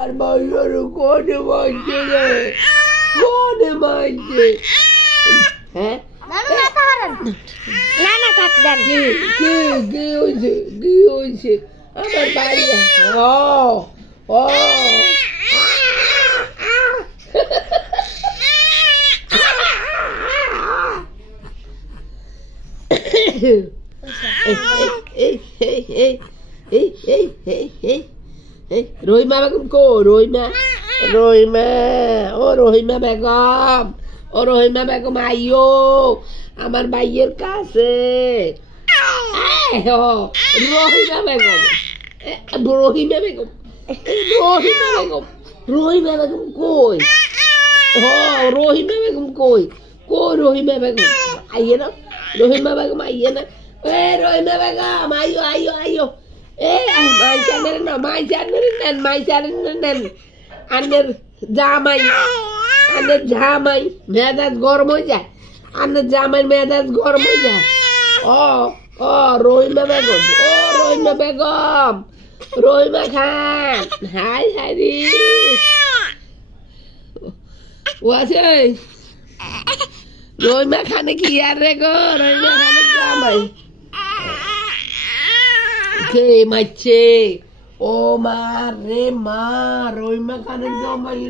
আর বাইরে কোনে মারছে রে, কোনে মারছে? হ্যাঁ না না থাক দেন। কি হয়েছে, কি হয়েছে? আমার বাড়ি ও রহিমা বেগম কো? রহিমা, রহিমা, ও রহিমা বেগম, ও রহিমা বেগম আইও আমার ভাইয়ের কাছে। রহিমা বেগম, রহিমা বেগম, রহিমা বেগম, রহিমা বেগম কই? রহিমা বেগম কই? কই রহিমা বেগম? আইয়ে না, রহিমা বেগম আইয়ে না। রহিমা বেগম আইও আইও আইও। মাইচানের না, মাইচানের নেন, মাইচানের নেন। আনের জামাই, আনের জামাই মেজাজ গরম হয়ে যায়, আনের জামাই মেজাজ গরম হয়ে যায়। রহিমা বেগম, ও রহিমা বেগম, রহিমা খান, হাই হাই রে। ও আছে রহিমা খানে কি আর রে গো? রহিমা খানের জামাই কে মারছে? ও মা রে মা, রহিমা খানের জামাই।